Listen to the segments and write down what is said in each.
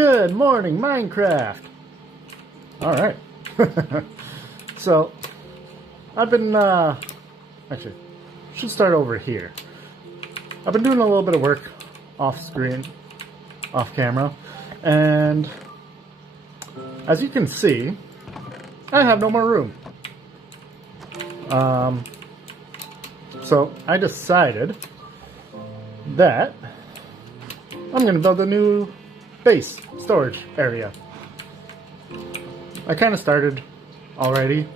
Good morning, Minecraft! Alright. So, I've been, actually, should start over here. I've been doing a little bit of work off screen, off camera, and as you can see, I have no more room. So I decided that I'm going to build a new base storage area. I kind of started already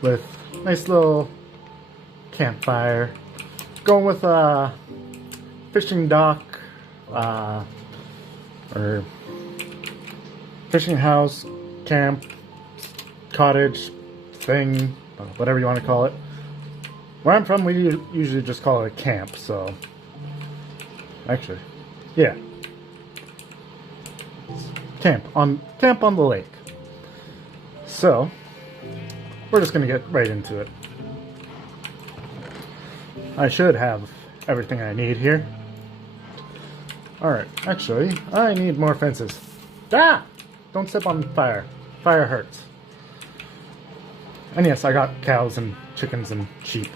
with nice little campfire, going with a fishing dock or fishing house, camp, cottage thing, whatever you want to call it. Where I'm from, we usually just call it a camp, so actually, yeah. Camp on the lake. So, we're just gonna get right into it. I should have everything I need here. Alright, actually, I need more fences. Ah! Don't step on fire. Fire hurts. And yes, I got cows and chickens and sheep.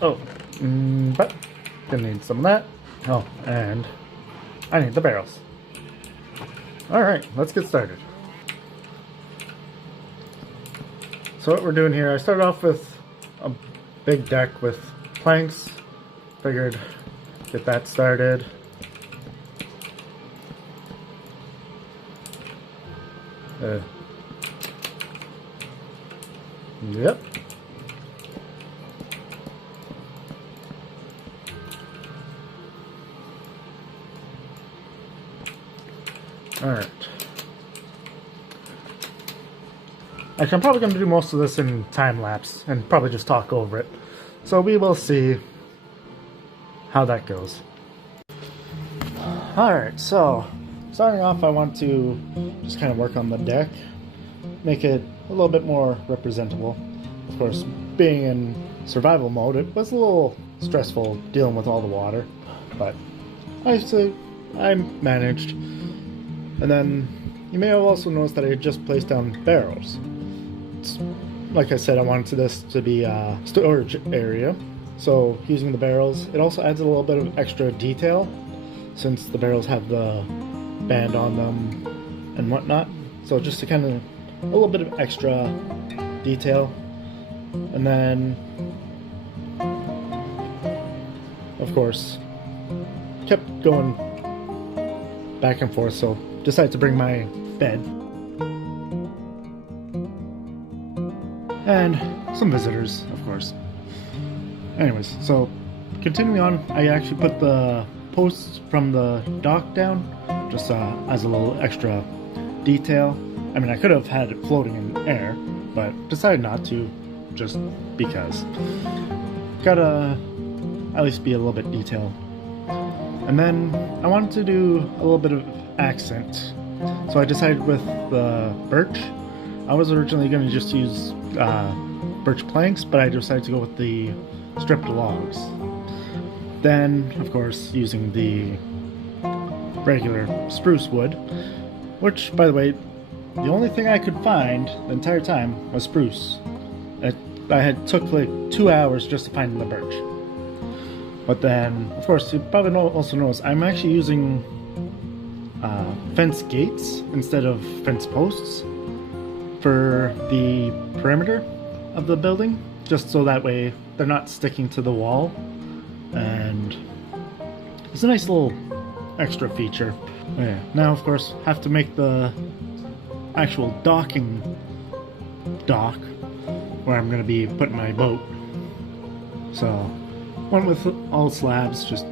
Oh, but gonna need some of that. Oh, and I need the barrels. Alright, let's get started. So what we're doing here, I started off with a big deck with planks. Figured get that started. Yep. Alright. Actually, I'm probably going to do most of this in time-lapse and probably just talk over it. So we will see how that goes. Alright, so starting off, I want to just kind of work on the deck, make it a little bit more representable. Of course, being in survival mode, it was a little stressful dealing with all the water, but I managed. And then you may have also noticed that I just placed down barrels. Like I said, I wanted this to be a storage area, so using the barrels, it also adds a little bit of extra detail since the barrels have the band on them and whatnot. So just to kind of a little bit of extra detail. And then, of course, kept going back and forth, so decided to bring my bed and some visitors, of course. Anyways, so continuing on, I actually put the posts from the dock down just as a little extra detail. I mean, I could have had it floating in air, but decided not to, just because. Gotta at least be a little bit detailed. And then I wanted to do a little bit of accent, so I decided with the birch. I was originally going to just use birch planks, but I decided to go with the stripped logs. Then, of course, using the regular spruce wood, which, by the way, the only thing I could find the entire time was spruce. I had took like 2 hours just to find the birch. But then, of course, you probably also notice I'm actually using fence gates instead of fence posts for the perimeter of the building, just so that way they're not sticking to the wall, and it's a nice little extra feature. Yeah. Now, of course, have to make the actual docking dock where I'm going to be putting my boat. So went with all slabs, just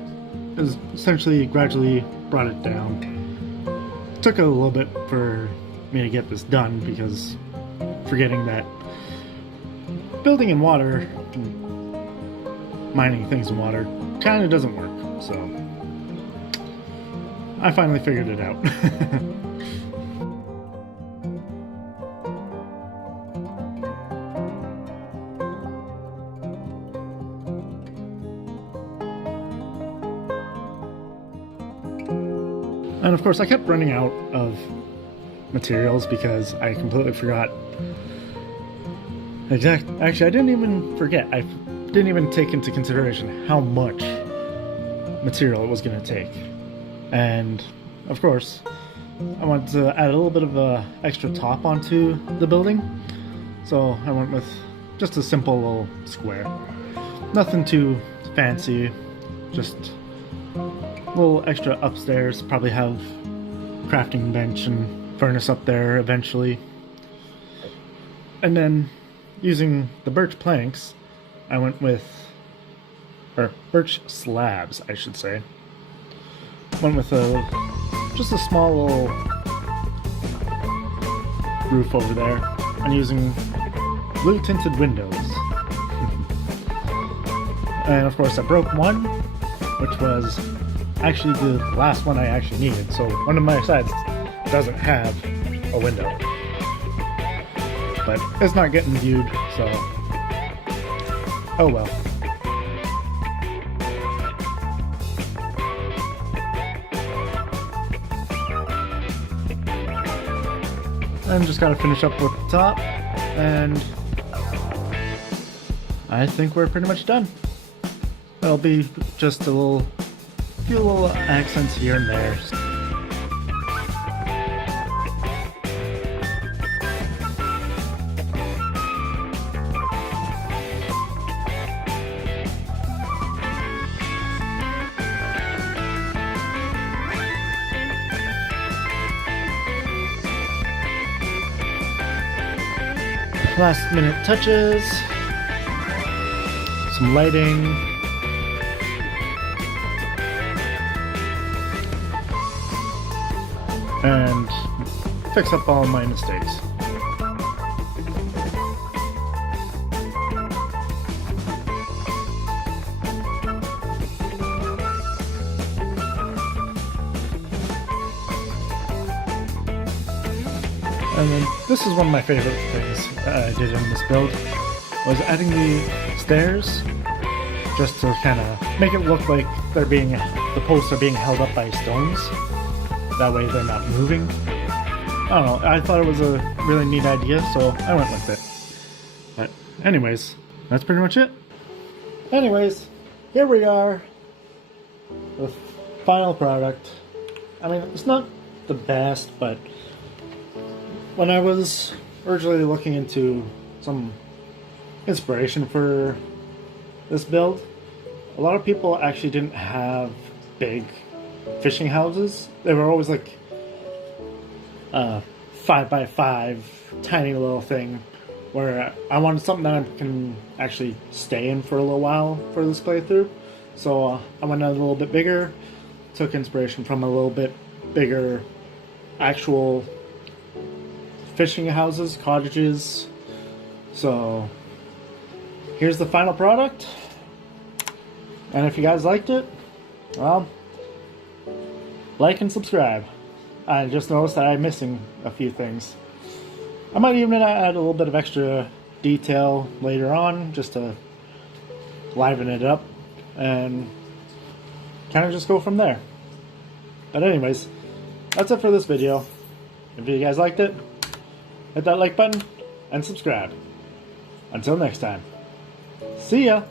essentially gradually brought it down. Took a little bit for me to get this done because forgetting that building in water, mining things in water, kind of doesn't work, so I finally figured it out. And of course, I kept running out of materials because I completely forgot. Actually, I didn't even forget. I didn't even take into consideration how much material it was going to take. And of course, I wanted to add a little bit of a extra top onto the building. So I went with just a simple little square. Nothing too fancy, just a little extra upstairs. Probably have crafting bench and furnace up there eventually. And then using the birch planks, I went with, or birch slabs, I should say. Went with just a small little roof over there, and using blue tinted windows. And of course I broke one, which was actually the last one I actually needed. So one of my sides doesn't have a window. But it's not getting viewed, so oh well. I'm just gotta finish up with the top, and I think we're pretty much done. It'll be just a few little accents here and there. Last minute touches, some lighting, and fix up all my mistakes. And then this is one of my favorite things I did in this build, was adding the stairs just to kind of make it look like the posts are being held up by stones. That way they're not moving. I don't know, I thought it was a really neat idea, so I went with it. But anyways, that's pretty much it. Anyways, here we are, the final product. I mean, it's not the best, but when I was originally looking into some inspiration for this build, a lot of people actually didn't have big fishing houses. They were always like 5x5, tiny little thing, where I wanted something that I can actually stay in for a little while for this playthrough. So I went a little bit bigger, took inspiration from a little bit bigger actual fishing houses, cottages. So here's the final product. And if you guys liked it, well, like and subscribe. I just noticed that I'm missing a few things. I might even add a little bit of extra detail later on just to liven it up and kind of just go from there. But anyways, that's it for this video. If you guys liked it, hit that like button and subscribe. Until next time, see ya!